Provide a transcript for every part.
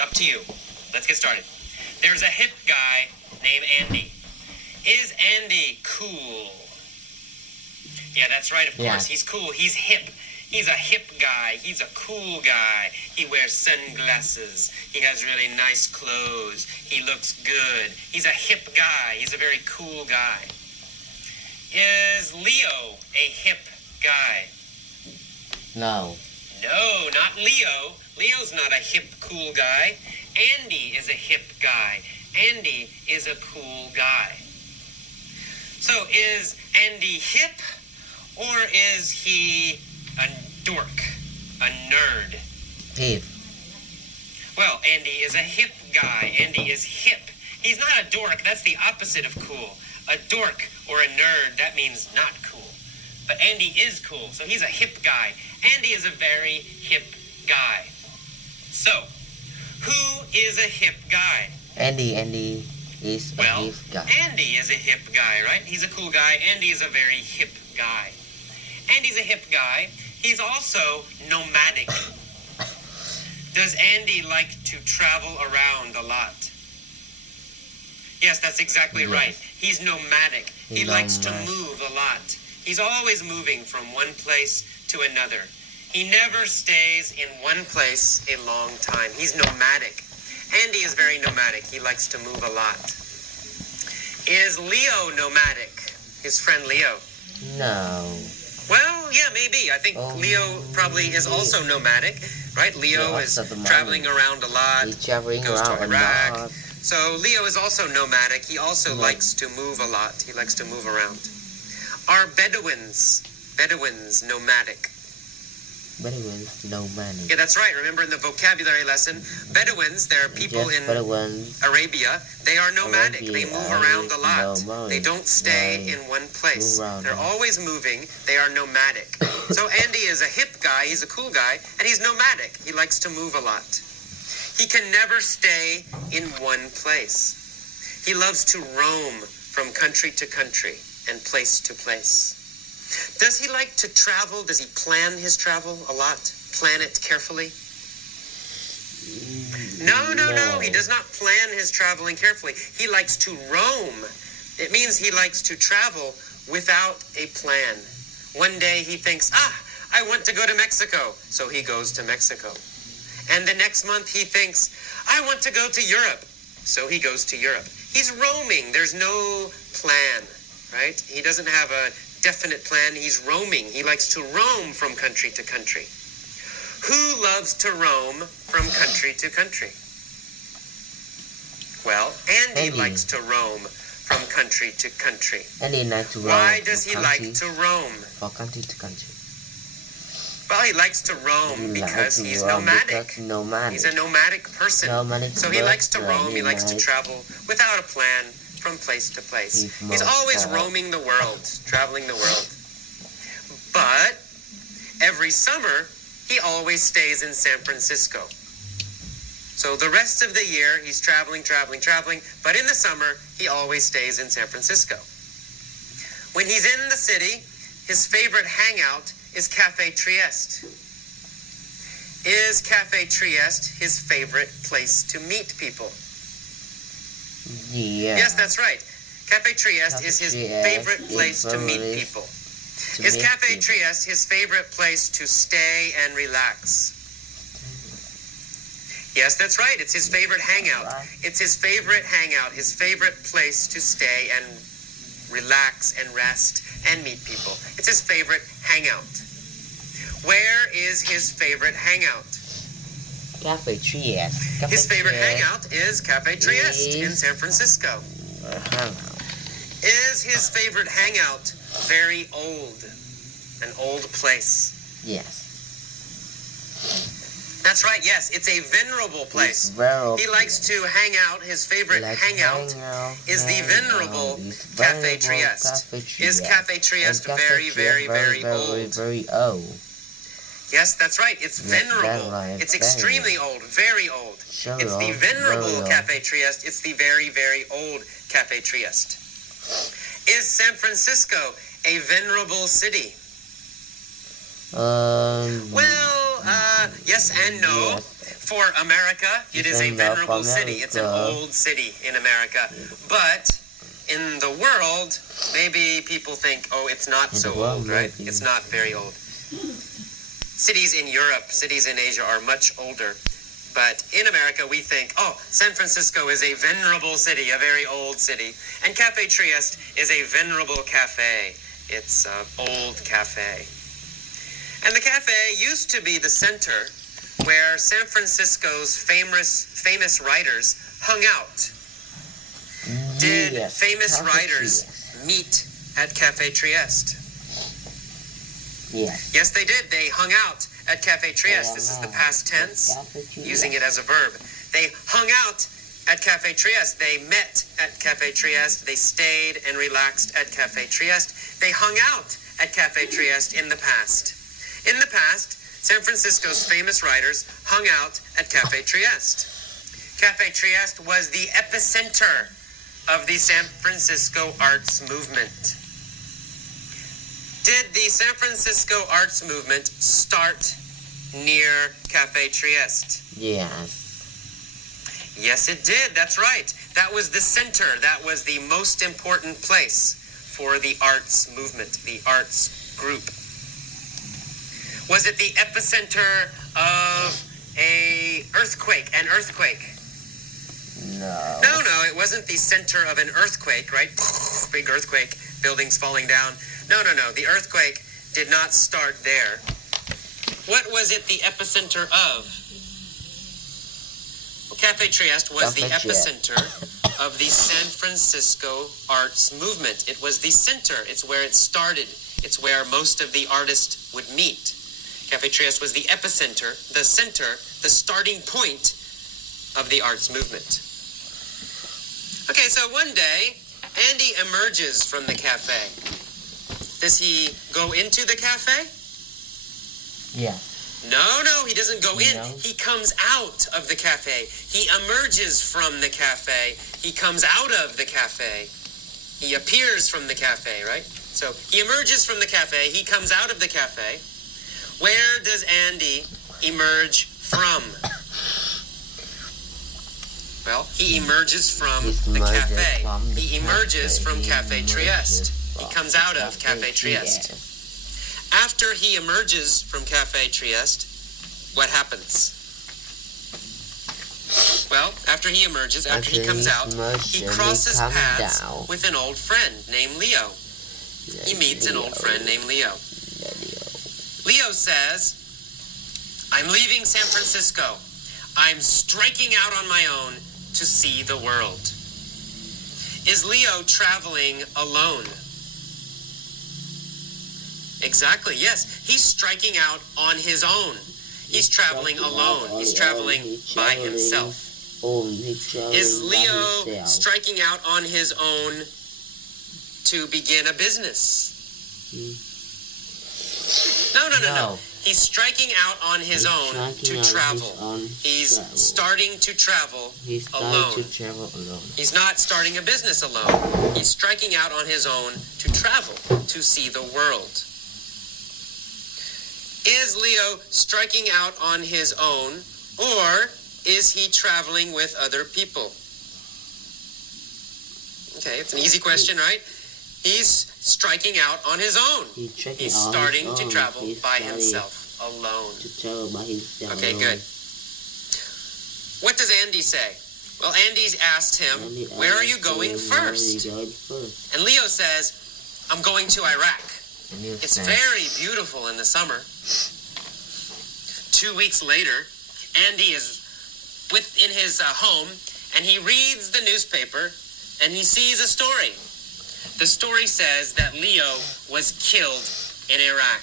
Up to you. Let's get started. There's a hip guy named Andy. Is Andy cool? Yeah, that's right, of course. He's cool. He's hip. He's a hip guy. He's a cool guy. He wears sunglasses. He has really nice clothes. He looks good. He's a hip guy. He's a very cool guy. Is Leo a hip guy? No. No, not Leo. Leo's not a hip, cool guy. Andy is a hip guy. Andy is a cool guy. So is Andy hip, or is he a dork, a nerd? Hip. Well, Andy is a hip guy. Andy is hip. He's not a dork. That's the opposite of cool. A dork or a nerd, that means not cool. But Andy is cool, so he's a hip guy. Andy is a very hip guy. So, who is a hip guy? Andy is a hip guy. Andy is a hip guy, right? He's a cool guy. Andy is a very hip guy. Andy's a hip guy. He's also nomadic. Does Andy like to travel around a lot? Yes, that's exactly right. He's nomadic. He likes to move a lot. He's always moving from one place to another. He never stays in one place a long time. He's nomadic. Andy is very nomadic. He likes to move a lot. Is Leo nomadic? His friend Leo? No. Well, yeah, maybe. I think Leo probably is also nomadic, right? Leo is traveling around a lot. He's traveling goes around to Iraq. a lot. So Leo is also nomadic. He also likes to move a lot. He likes to move around. Are Bedouins nomadic? Bedouins, nomadic. Yeah, that's right. Remember in the vocabulary lesson, Bedouins, they're people in Arabia. They are nomadic. They move around a lot. They don't stay in one place. They're always moving. They are nomadic. So Andy is a hip guy. He's a cool guy. And he's nomadic. He likes to move a lot. He can never stay in one place. He loves to roam from country to country and place to place. Does he like to travel? Does he plan his travel a lot? Plan it carefully? No. He does not plan his traveling carefully. He likes to roam. It means he likes to travel without a plan. One day he thinks, I want to go to Mexico. So he goes to Mexico. And the next month he thinks, I want to go to Europe. So he goes to Europe. He's roaming. There's no plan, right? He doesn't have a definite plan. He's roaming. He likes to roam from country to country. Who loves to roam from country to country? Well, Andy likes to roam from country to country. Andy likes to roam. Why does he like to roam? From country to country. Well, he likes to roam because he's nomadic. He's a nomadic person. So he likes to roam. He likes to travel without a plan from place to place. He's always roaming the world, traveling the world. But every summer, he always stays in San Francisco. So the rest of the year, he's traveling. But in the summer, he always stays in San Francisco. When he's in the city, his favorite hangout is Cafe Trieste. Is Cafe Trieste his favorite place to meet people? Yeah. Yes, that's right. Cafe Trieste is his favorite place to meet people. Is Cafe Trieste his favorite place to stay and relax? Yes, that's right. It's his favorite hangout. It's his favorite hangout, his favorite place to stay and relax and rest and meet people. It's his favorite hangout. Where is his favorite hangout? Cafe Trieste. His favorite hangout is Cafe Trieste in San Francisco. Is his favorite hangout very old? An old place? Yes. That's right, yes. It's a venerable place. He likes to hang out. His favorite hangout is the venerable Cafe Trieste. Is Cafe Trieste very, very, very old? Very old. Yes, that's right. It's venerable. It's extremely old, very old. It's the venerable Cafe Trieste. It's the very, very old Cafe Trieste. Is San Francisco a venerable city? Well, yes and no. For America, it is a venerable city. It's an old city in America. But in the world, maybe people think, oh, it's not so old, right? It's not very old. Cities in Europe, cities in Asia are much older. But in America, we think, oh, San Francisco is a venerable city, a very old city. And Cafe Trieste is a venerable cafe. It's an old cafe. And the cafe used to be the center where San Francisco's famous writers hung out. Did famous writers meet at Cafe Trieste? Yes. Yes, they did. They hung out at Cafe Trieste. This is the past tense, using it as a verb. They hung out at Cafe Trieste. They met at Cafe Trieste. They stayed and relaxed at Cafe Trieste. They hung out at Cafe Trieste in the past. In the past, San Francisco's famous writers hung out at Cafe Trieste. Cafe Trieste was the epicenter of the San Francisco arts movement. Did the San Francisco arts movement start near Cafe Trieste? Yes. Yes, it did. That's right. That was the center. That was the most important place for the arts movement, the arts group. Was it the epicenter of an earthquake? No. No, it wasn't the center of an earthquake, right? Big earthquake, buildings falling down. No. The earthquake did not start there. What was it the epicenter of? Well, Cafe Trieste was the epicenter of the San Francisco arts movement. It was the center. It's where it started. It's where most of the artists would meet. Cafe Trieste was the epicenter, the center, the starting point of the arts movement. Okay, so one day, Andy emerges from the cafe. Does he go into the cafe? Yeah. No, he doesn't go in. No. He comes out of the cafe. He emerges from the cafe. He comes out of the cafe. He appears from the cafe, right? So he emerges from the cafe. He comes out of the cafe. Where does Andy emerge from? Well, he emerges from the cafe. He emerges from Cafe Trieste. He comes out of Cafe Trieste. After he emerges from Cafe Trieste, what happens? Well, after he emerges, after he comes out, he crosses paths with an old friend named Leo. He meets an old friend named Leo. Leo says, I'm leaving San Francisco. I'm striking out on my own to see the world. Is Leo traveling alone? Exactly, yes. He's striking out on his own. He's traveling alone. He's traveling by himself. Is Leo striking out on his own to begin a business? No. He's striking out on his own to travel. He's starting to travel alone. He's not starting a business alone. He's striking out on his own to travel, to see the world. Is Leo striking out on his own, or is he traveling with other people? Okay, it's an easy question, right? He's striking out on his own. He's starting to travel by himself, alone. Okay, good. What does Andy say? Well, Andy's asked him, where are you going first? And Leo says, I'm going to Iraq. It's very beautiful in the summer. 2 weeks later, Andy is in his home, and he reads the newspaper, and he sees a story. The story says that Leo was killed in Iraq.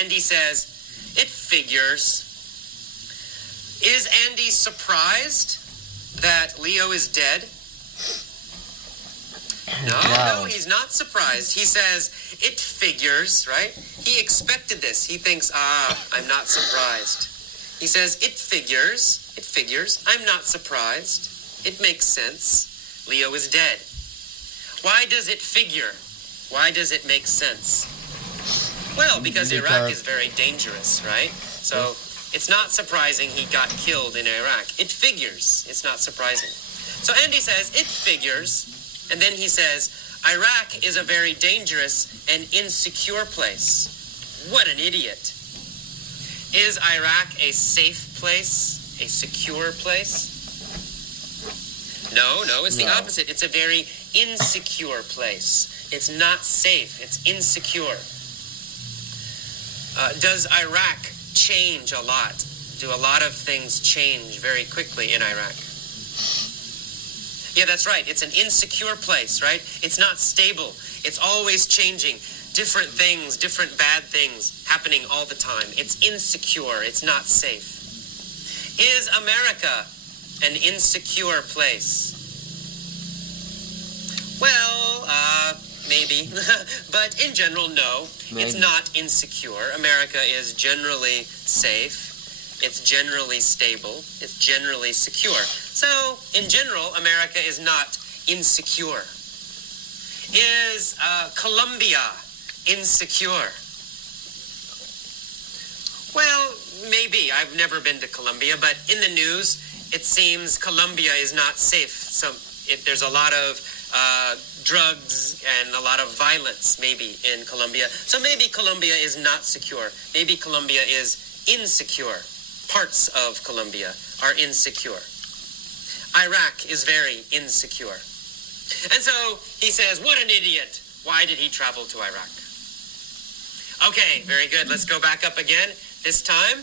Andy says, it figures. Is Andy surprised that Leo is dead? No, he's not surprised. He says, it figures, right? He expected this. He thinks, I'm not surprised. He says, it figures. I'm not surprised. It makes sense. Leo is dead. Why does it figure? Why does it make sense? Well, because Iraq is very dangerous, right? So It's not surprising he got killed in Iraq. It figures. It's not surprising. So Andy says, it figures. And then he says, Iraq is a very dangerous and insecure place. What an idiot. Is Iraq a safe place? A secure place? No, it's the opposite. It's a very insecure place. It's not safe. It's insecure. Does Iraq change a lot? Do a lot of things change very quickly in Iraq? Yeah, that's right. It's an insecure place, right? It's not stable. It's always changing. Different things, different bad things happening all the time. It's insecure. It's not safe. Is America an insecure place? Well, maybe. But in general, no. Maybe. It's not insecure. America is generally safe. It's generally stable. It's generally secure. So, in general, America is not insecure. Is Colombia insecure? Well, maybe. I've never been to Colombia, but in the news, it seems Colombia is not safe. So there's a lot of drugs and a lot of violence, maybe, in Colombia. So maybe Colombia is not secure. Maybe Colombia is insecure. Parts of Colombia are insecure. Iraq is very insecure. And so he says, what an idiot. Why did he travel to Iraq? Okay, very good. Let's go back up again. This time,